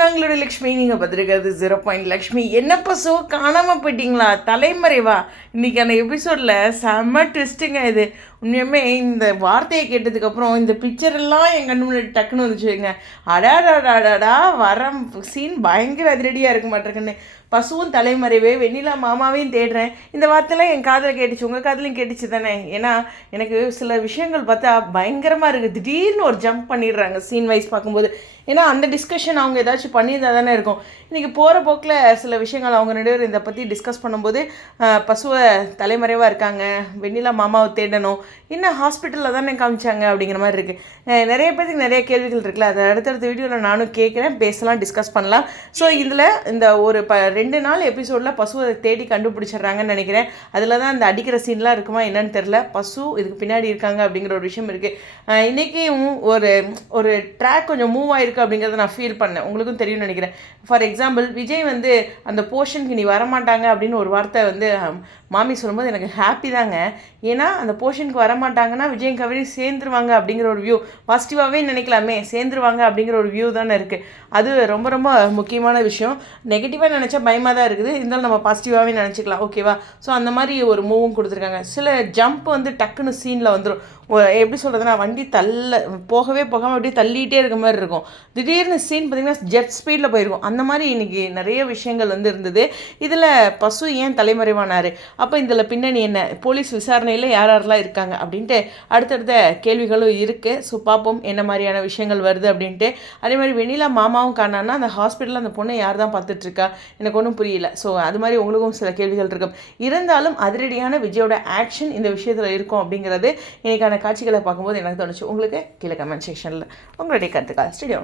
நாங்களுடைய லக்ஷ்மி நீங்கள் பார்த்துருக்கிறது zero point Lakshmi. என்ன பசு காணாமல் போயிட்டீங்களா? தலைமறைவா? இன்றைக்கான எபிசோடில் செம்ம ட்விஸ்ட்டுங்க இது. உண்மையுமே இந்த வார்த்தையை கேட்டதுக்கப்புறம் இந்த பிக்சர் எல்லாம் என் கண்ணு முன்னாடி டக்குன்னு வந்துச்சுங்க. அடாடாடாடாடா வர சீன் பயங்கர அதிரடியாக இருக்க மாட்டேங்குன்னு பசுவும் தலைமறைவே வெண்ணிலா மாமாவையும் தேடுறேன். இந்த வார்த்தைலாம் என் காதில் கேட்டுச்சு. உங்கள் காதலையும் கேட்டுச்சு தானே? ஏன்னா எனக்கு சில விஷயங்கள் பார்த்தா பயங்கரமாக இருக்குது திடீர்னு ஒரு ஜம்ப் பண்ணிடுறாங்க சீன் வைஸ் பார்க்கும்போது. ஏன்னா அந்த டிஸ்கஷன் அவங்க ஏதாச்சும் பண்ணியிருந்தா தானே இருக்கும். இன்றைக்கி போகிற போக்கில் சில விஷயங்கள் அவங்க நடுவர் இதை பற்றி டிஸ்கஸ் பண்ணும்போது பசுவை தலைமறைவாக இருக்காங்க. வெண்ணிலா மாமாவை தேடணும். இன்னும் ஹாஸ்பிட்டலில் தானே காமிச்சாங்க அப்படிங்கிற மாதிரி இருக்குது நிறைய பேருக்கு நிறைய கேள்விகள் இருக்குல்ல. அதை அடுத்தடுத்த வீடியோவில் நானும் கேட்குறேன். பேசலாம் டிஸ்கஸ் பண்ணலாம். ஸோ இதில் இந்த ஒரு ப ரெண்டு நாள் எபிசோடில் பசுவை தேடி கண்டுபிடிச்சிடுறாங்கன்னு நினைக்கிறேன். அதில் தான் அந்த அடிக்கிற சீன்லாம் இருக்குமா என்னன்னு தெரில பசு இதுக்கு பின்னாடி இருக்காங்க அப்படிங்கிற ஒரு விஷயம் இருக்குது இன்றைக்கும் ஒரு ஒரு ட்ராக் கொஞ்சம் மூவ் ஆயிருக்கு அப்படிங்கிறத நான் ஃபீல் பண்ணேன். உங்களுக்கும் தெரியும்னு நினைக்கிறேன். ஃபார் எக்ஸாம்பிள் விஜய் வந்து அந்த போர்ஷனுக்கு நீ வரமாட்டாங்க அப்படின்னு ஒரு வார்த்தை வந்து மாமி சொல்லும்போது எனக்கு ஹாப்பி தாங்க. ஏன்னா அந்த போர்ஷனுக்கு வரமாட்டாங்கன்னா விஜய் கவரி சேர்ந்துருவாங்க அப்படிங்கிற ஒரு வியூ பாசிட்டிவாகவே நினைக்கலாமே சேர்ந்துருவாங்க அப்படிங்கிற ஒரு வியூ தானே இருக்குது அது ரொம்ப ரொம்ப முக்கியமான விஷயம். நெகட்டிவாக நினச்சா பயமாக தான் இருக்குது. இருந்தாலும் நம்ம பாசிட்டிவாகவே நினச்சிக்கலாம். ஓகேவா ஸோ அந்த மாதிரி ஒரு மூவும் கொடுத்துருக்காங்க. சில ஜம்ப் வந்து டக்குன்னு சீனில் வந்துடும் எப்படி சொல்கிறதுனா வண்டி தள்ள போகவே போகாமல் அப்படியே தள்ளிகிட்டே இருக்க மாதிரி இருக்கும். திடீர்னு சீன் பார்த்திங்கன்னா ஜெட் ஸ்பீடில் போயிருக்கும். அந்த மாதிரி இன்றைக்கி நிறைய விஷயங்கள் வந்து இருந்தது. இதில் பசு ஏன் தலைமறைவானார்? அப்போ இதில் பின்னணி என்ன? போலீஸ் விசாரணையில் யார் யாரெல்லாம் இருக்காங்க? அப்படின்ட்டு அடுத்தடுத்த கேள்விகளும் இருக்குது ஸோ பார்ப்போம் என்ன மாதிரியான விஷயங்கள் வருது அப்படின்ட்டு. அதே மாதிரி வெண்ணிலா மாமாவும் காணான்னா அந்த ஹாஸ்பிட்டலில் அந்த பொண்ணை யார் தான் பார்த்துட்ருக்கா எனக்கு ஒன்றும் புரியல. ஸோ அது மாதிரி உங்களுக்கும் சில கேள்விகள் இருக்கும். இருந்தாலும் அதிரடியான விஜயோட ஆக்ஷன் இந்த விஷயத்தில் இருக்கும் அப்படிங்கிறது இன்றைக்கான காட்சிகளை பார்க்கும்போது எனக்கு தோணுச்சு. உங்களுக்கு கீழே கமெண்ட் செக்ஷனில் உங்களுடைய கருத்துக்கள். ஸ்டுடியோ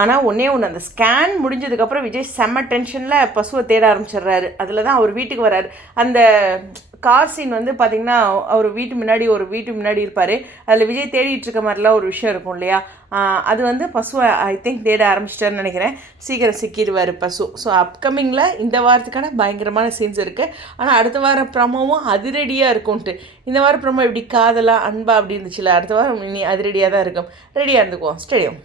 ஆனால் ஒன்றே ஒன்று அந்த ஸ்கேன் முடிஞ்சதுக்கப்புறம் விஜய் செம்ம டென்ஷனில் பசுவை தேட ஆரம்பிச்சிடுறாரு. அதில் தான் அவர் வீட்டுக்கு வர்றாரு. அந்த கார் சீன் வந்து பார்த்திங்கன்னா அவர் வீட்டு முன்னாடி ஒரு வீட்டு முன்னாடி இருப்பார். அதில் விஜய் தேடிட்டு இருக்க மாதிரிலாம் ஒரு விஷயம் இருக்கும் இல்லையா? அது வந்து பசுவை ஐ திங்க் தேட ஆரம்பிச்சிட்டாருன்னு நினைக்கிறேன். சீக்கிரம் சிக்கிடுவார் பசு. ஸோ அப்கமிங்கில் இந்த வாரத்துக்கான பயங்கரமான சீன்ஸ் இருக்குது ஆனால் அடுத்த வார ப்ரமோவும் அதிரடியாக இருக்கும்ன்ட்டு இந்த வார ப்ரமோ எப்படி? காதலாக அன்பா அப்படி இருந்துச்சுல அடுத்த வாரம் இனி அதிரடியாக தான் இருக்கும் ரெடியாக இருந்துக்குவோம். ஸ்டேடியம்